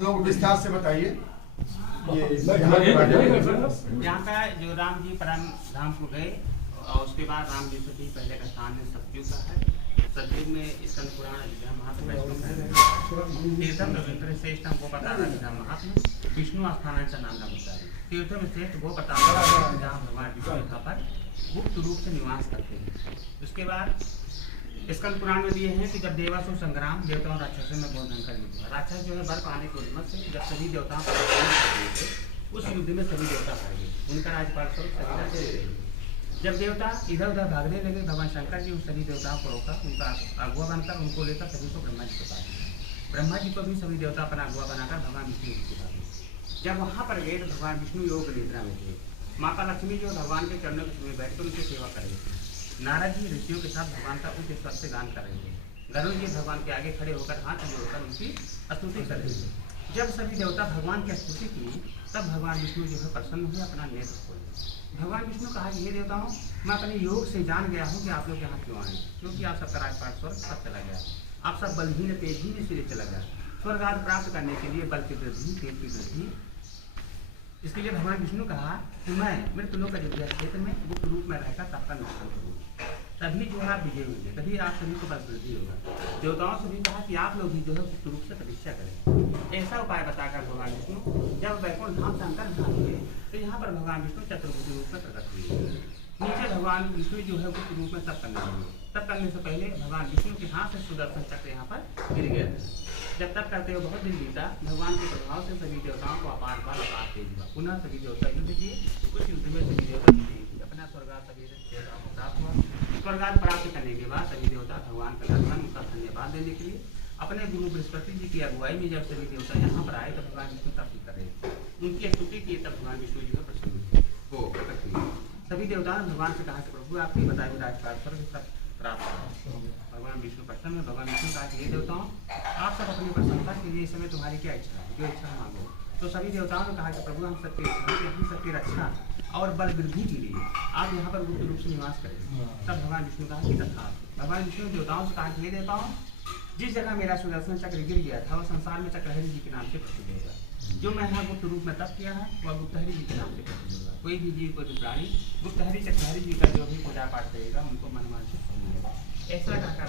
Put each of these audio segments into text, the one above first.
लोग विस्तार से बताइए। यहाँ का जो राम जी परम धाम को गए और उसके बाद राम जी से पहले का स्थान है सतयुग का है। सतयुग में स्कंद पुराण अयोध्या महात्मा तीर्थम रविंद्र श्रेष्ठ हमको पता अयोध्या महात्मा विष्णु आस्थानांचा नाम न होता है। तीर्थम श्रेष्ठ वो पता जहाँ भगवान विष्णु यहाँ पर गुप्त रूप से निवास करते हैं। उसके बाद स्कंद पुराण में दिए हैं कि जब देवासुर संग्राम देवताओं राक्षसों में बहुत भयंकर युद्ध हुआ। राक्षस जो है वर पाने के उद्यम से जब सभी देवताओं को उस युद्ध में सभी देवता हार गए। उनका राजपाल स्वरूप सभी राजा रहे। जब देवता इधर उधर भागने लगे भगवान शंकर जी उन सभी देवताओं को रोका, उनका अगुआ बनकर उनको लेकर सभी को ब्रह्मा जी को पाया। ब्रह्मा जी को भी सभी देवता अपना अगुआ बनाकर भगवान विष्णु जी के पास। जब वहाँ पर गए तो भगवान विष्णु योग निद्रा में थे। माता लक्ष्मी जो भगवान के चरणों में बैठकर उनकी सेवा कर रहे थे। नारद जी ऋषियों के साथ भगवान का उच्च स्वर से गान कर रहे थे। गरुड़ जी भगवान के आगे खड़े होकर हाथ जोड़कर उनकी स्तुति कर रहे थे। जब सभी देवता भगवान की स्तुति की तब भगवान विष्णु जो है प्रसन्न हुए, अपना नेत्र खोले। भगवान विष्णु कहा कि हे देवताओं, मैं अपने योग से जान गया हूँ कि आप लोग यहाँ क्यों आए, क्योंकि आप सबका राजपाट स्वर्ग सब चला गया, आप सब बलहीन तेजहीन इसलिए चला गया। स्वर्ग आदि प्राप्त करने के लिए बल की वृद्धि तेज की वृद्धि। इसके लिए भगवान विष्णु कहा कि मैं मृत्युलोक अयोध्या क्षेत्र में गुप्त रूप में रहकर सबका नुकसान करूँगा, तभी जो है आप विजय होंगे, तभी आप सभी को बल वृद्धि होगा। देवताओं से भी कहा कि आप लोग भी जो है गुप्त रूप से तपस्या करें। ऐसा उपाय बताकर भगवान विष्णु जब वैकुंठ धाम से अंतर धाम हुए तो यहाँ पर भगवान विष्णु चतुर्भुज रूप में प्रकट हुए। नीचे भगवान विष्णु जो है गुप्त रूप में तप करने लगे। तप करने से पहले भगवान विष्णु के हाथ से सुदर्शन चक्र यहाँ पर गिर गया। जब तप करते हुए बहुत दिन बीता, भगवान के प्रभाव से सभी देवताओं को अपार बल अपार तेज हुआ। पुनः सभी देवता युद्ध किए। उस युद्ध में सभी देवता अपना स्वर्गात सभी देवताओं को प्राप्त हुआ। स्वर्गात प्राप्त करने के बाद सभी देवता भगवान का दर्शन उनका धन्यवाद देने के लिए अपने गुरु बृहस्पति जी की अगुवाई में जब सभी देवता यहाँ पर आए तो भगवान विष्णु तप कर रहे थे। उनकी स्तुति की तब भगवान विष्णु जी को प्रसन्न वो प्रकट हुए। सभी देवताओं ने भगवान से कहा कि प्रभु आपके बताए हुए राजपाट स्वर्ग सब प्राप्त हो। भगवान विष्णु प्रसन्न में भगवान विष्णु कहा कि ये देवताओं, आप सब अपनी प्रसन्नता के लिए इस समय तुम्हारी क्या इच्छा है, जो इच्छा मांगो। तो सभी देवताओं ने कहा कि प्रभु हम सबकी इच्छा हम सबकी रक्षा और बल वृद्धि के लिए आप यहाँ पर गुप्त रूप से निवास करें। तब भगवान विष्णु कहा कि तथा। भगवान विष्णु देवताओं से कहा कि हे देवताओं, जिस जगह मेरा सुदर्शन चक्र गिर गया था वह संसार में चक्रहरि जी के नाम से प्रसिद्ध होगा। जो मैं यहाँ गुप्त रूप में तप किया है वह गुप्तहरि जी के नाम से प्रसिद्ध होगा। कोई भी जीव कोई भी प्राणी गुप्तहरि चक्रहरि जी का जो भी पूजा पाठ करेगा उनको मनवांछित हो मिलेगा। ऐसा कहकर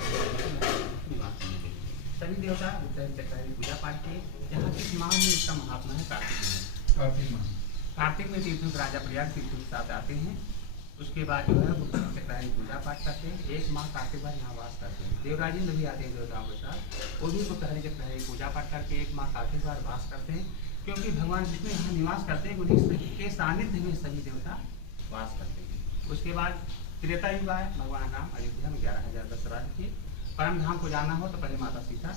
निवास करने लगे। सभी देवता गुप्तहरि चक्रहरि पूजा पाठ किए। यहाँ किस माह में इसका महात्मा है कार्तिक माह। कार्तिक में तीर्थों राजा प्रयाग तीर्थों के साथ आते हैं। उसके बाद जो है गुप्तहरि चक्रहरि पूजा पाठ करते हैं। एक माह कार्तिक भर यहाँ वास करते हैं। देवराजेंद्र भी आते हैं देवताओं के साथ, वो भी गुप्तहरि चक्रहरि पूजा पाठ करके एक माह कार्तिक भर वास करते हैं। क्योंकि भगवान विष्णु यहाँ निवास करते हैं, उन्हीं के सानिध्य में सभी देवता वास करते हैं। उसके बाद त्रेता युग आए। भगवान राम अयोध्या में 11,000 वर्ष राज्य किए। परम धाम को जाना हो तो पहले माता सीता,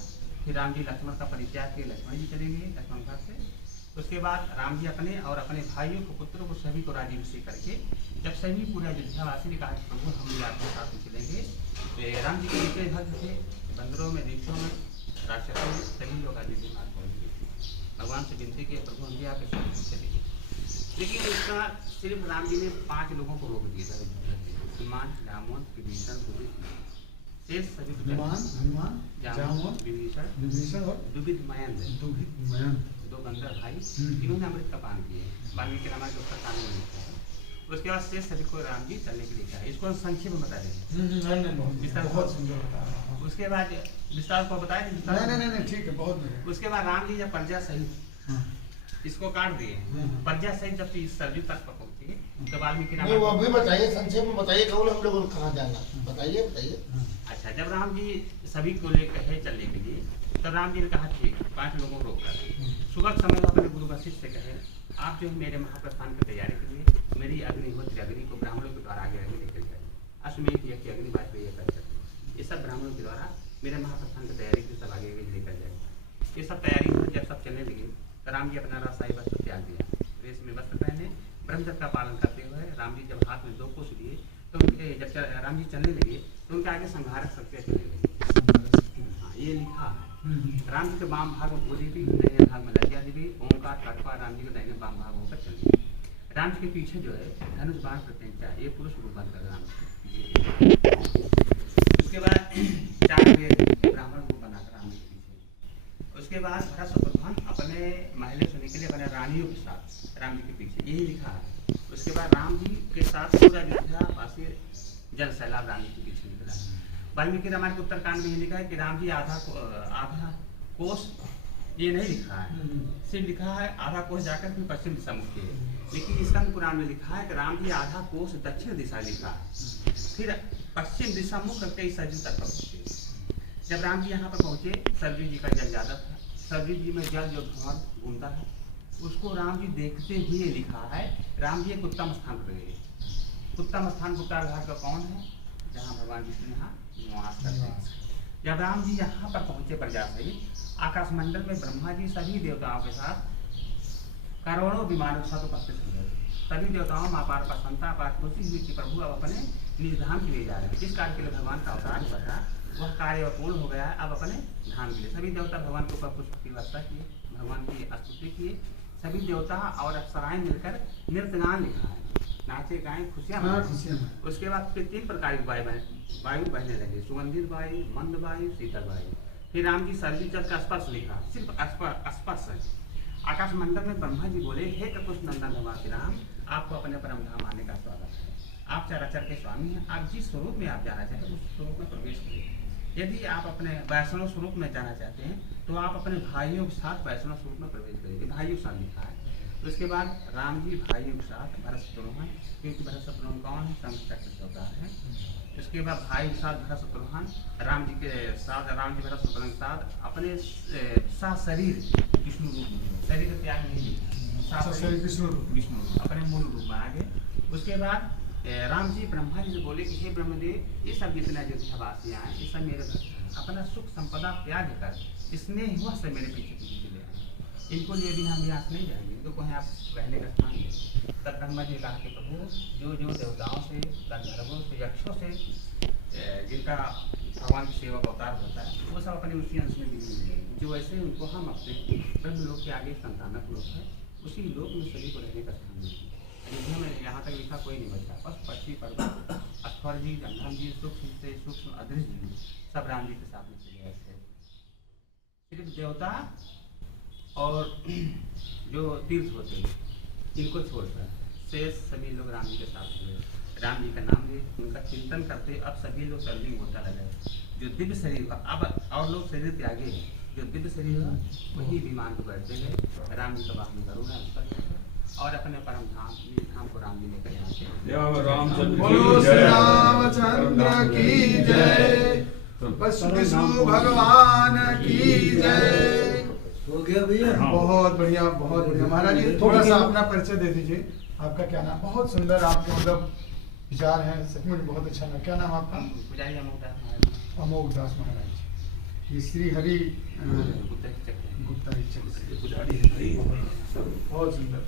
फिर राम जी लक्ष्मण का परित्याग किए, लक्ष्मण जी चले गए लक्ष्मण घर से। उसके बाद राम जी अपने और अपने भाइयों को पुत्रों को सभी को राज्याभिषेक करके जब सभी पूरे अयोध्यावासी ने कहा कि प्रभु हम भी आपके साथ में चलेंगे, तो राम जी के जितने भक्त थे बंदरों में ऋषियों में राक्षसों में सभी लोग अयोध्या मार्ग पहुँच गए। भगवान से विनती की प्रभु हम भी आपके साथ में चलेंगे। लेकिन उसका सिर्फ राम जी ने 5 लोगों को रोक दिया था। हनुमान, जामुन, विभीषण, शेष सभी हनुमान, जामुन, विभीषण और दुविधमयन 2 गंधर्व भाई, इन्होंने अमृत का पान किए। वाल्मीकि रामायण के ऊपर कानून लिखा है। उसके बाद शेष सभी को राम जी चलने के लिए कहा। इसको हम संक्षेप में बता देंगे। उसके बाद विस्तार को बताया नहीं ठीक है बहुत। उसके बाद राम जी जब प्रजा सहित इसको काट दिए, प्रजा सहित जब इस सरयू तक पर पहुंचे तो वाल्मीकि रामायण वो भी बताइए, संक्षेप में बताइए, कौन हम लोगों को कहाँ जाना, बताइए। अच्छा, जब राम जी सभी को लेकर है चलने के लिए तब राम जी ने कहा ठीक 5 लोगों को रोक कर सुबह समय अपने गुरु वशिष्ठ से कहे आप जो है मेरे महाप्रस्थान की तैयारी के लिए मेरी अग्निहोत्र अग्नि को ब्राह्मणों के द्वारा आगे आगे लेकर जाए। अश्वमेध यज्ञ की अग्नि वाजपेयी कर सकते, ये सब ब्राह्मणों के द्वारा मेरे महाप्रस्थान की तैयारी के सब आगे आगे लेकर जाए। ये सब तैयारी जब सब चलने लगे तो राम जी अपना राजशाही वस्त्र त्याग दिया। रेश में वस्त्र पहने ब्रह्मचर्य का पालन करते हुए राम जी जब हाथ में 2 कोस लिए तो जब राम जी चलने लगे तो उनके आगे संहारक शक्तियाँ चलने लगी। हाँ, ये लिखा राम जी के वाम भाग में भू देवी, दाहिने भाग में लज्जा देवी, ओंकार कटपा राम जी के दाहिने वाम भाग होकर चल गए। राम जी के पीछे जो है धनुष बाण प्रत्यंचा, ये पुरुष रूप बन कर राम जी। उसके बाद 4 ब्राह्मण रूप बनाकर राम जी के पीछे। उसके बाद भरत शत्रुघ्न अपने महल से निकले अपने रानियों के साथ राम जी के पीछे, यही लिखा है। उसके बाद राम जी के साथ पूरा अयोध्या वासी जल सैलाब राम जी के पीछे निकला। वाल्मीकि रामायण के उत्तरकांड में ये लिखा है कि राम जी आधा कोस ये नहीं लिखा है, सिर्फ लिखा है आधा कोस जाकर फिर पश्चिम दिशा मुख किए। लेकिन स्कंद पुराण में लिखा है कि राम जी आधा कोस दक्षिण दिशा लिखा है, फिर पश्चिम दिशा मुख करके इस सरयू तक पहुंचे। जब राम जी यहाँ पर पहुंचे, सरयू जी का जल ज्यादा था, सरयू जी में जल जो भंवर घूमता है उसको राम जी देखते हुए लिखा है राम जी एक उत्तम स्थान पर गए। उत्तम स्थान उत्तर भाग का कौन है, जहाँ भगवान विष्णु यहाँ निवास करते हैं। जब राम जी यहाँ पर पहुंचे प्रजा सहित, आकाश मंडल में ब्रह्मा जी सभी देवताओं के साथ करोड़ों विमानों के साथ उपस्थित हुए। सभी देवताओं में अपार प्रसन्नता अपार खुशी हुई कि प्रभु अब अपने निज धाम के लिए जा रहे हैं। जिस कार्य के लिए भगवान का अवतार हुआ था वह कार्य पूर्ण हो गया है, अब अपने धाम के लिए। सभी देवता भगवान के ऊपर पुष्प की वर्षा किए, भगवान की स्तुति किए। सभी देवता और अप्सराएं मिलकर नृत्य गान लिखा है, नाचे गाएं खुशियाँ मनाएं। उसके बाद फिर 3 प्रकार की वायु बहने लगे, सुगंधित वायु, मंद वायु, शीतल वायु। फिर राम जी सरयू जल का स्पर्श लिखा, सिर्फ स्पर्श है। आकाश मंडल में ब्रह्मा जी बोले, हे ककुश नंदन भगवान श्री राम, आपको अपने परम धाम आने का स्वागत है। आप चराचर के स्वामी हैं, आप जिस स्वरूप में आप जाना चाहते हैं उस स्वरूप में प्रवेश करिए। यदि आप अपने वैष्णव स्वरूप में जाना चाहते हैं तो आप अपने भाइयों के साथ वैष्णव स्वरूप में प्रवेश करिए। भाइयों के साथ लिखा है। उसके बाद राम जी भाइयों के साथ भरत शत्रुघ्न, क्योंकि भरत शत्रुघ्न कौन है, शंकर के अवतार है। उसके बाद भाई के साथ भरत शत्रुघ्न राम जी के साथ, राम जी भरत शत्रुघ्न के साथ अपने साथ शरीर विष्णु रूप में, शरीर त्याग नहीं, विष्णु अपने मूल रूप में आ गए। उसके बाद राम जी ब्रह्मा जी से बोले कि हे ब्रह्मदेव, ये सब जितने अयोध्यावासी आए ये सब मेरे भक्त हैं, अपना सुख संपदा त्याग कर स्नेह हुआ से मेरे पीछे पीछे चले आए। इनको लिए बिना हम यहाँ से नहीं जाएंगे, इनको कहें आप रहने का स्थान दें। तब ब्रह्मा जी कहा कि प्रभु, जो जो देवताओं से, गंधर्वों से, यक्षों से जिनका भगवान की सेवा का अवतार होता है वो सब अपने उसी अंश में मिलेंगे, जो ऐसे उनको हम अपने ब्रह्म लोक के आगे संतानक लोक है उसी लोक में सभी को रहने का स्थान देंगे। अयोध्या में यहाँ तक लिखा कोई नहीं बचा, बस पक्षी पर्वत अश्वर जी, गंधर्व जी, सूक्ष्म से सूक्ष्म अदृश्य जी सब राम जी के साथ में चले गए थे। सिर्फ देवता और जो तीर्थ होते हैं इनको छोड़कर शेष सभी लोग राम जी के साथ हुए। राम जी का नाम ले उनका चिंतन करते अब सभी लोग सर्विंग होता लगे। जो दिव्य शरीर का अब और लोग शरीर त्यागे, जो दिव्य शरीर है वही विमान को बैठते हैं। राम जी का वाहन करुणा और अपने परम धाम को राम जी लेकर यहाँ बोलो श्री रामचंद्र की जय, विष्णु भगवान की जय। हो गया भैया? बहुत बढ़िया, बहुत बढ़िया। महाराज जी थोड़ा सा अपना परिचय दे दीजिए, आपका क्या नाम? बहुत सुंदर आपके मतलब विचार हैं, सचमुच बहुत अच्छा लगा। क्या नाम आपका? पुजारी अमोघ दास महाराज। ये श्री हरि गुप्ता ही चक्र, बहुत सुंदर।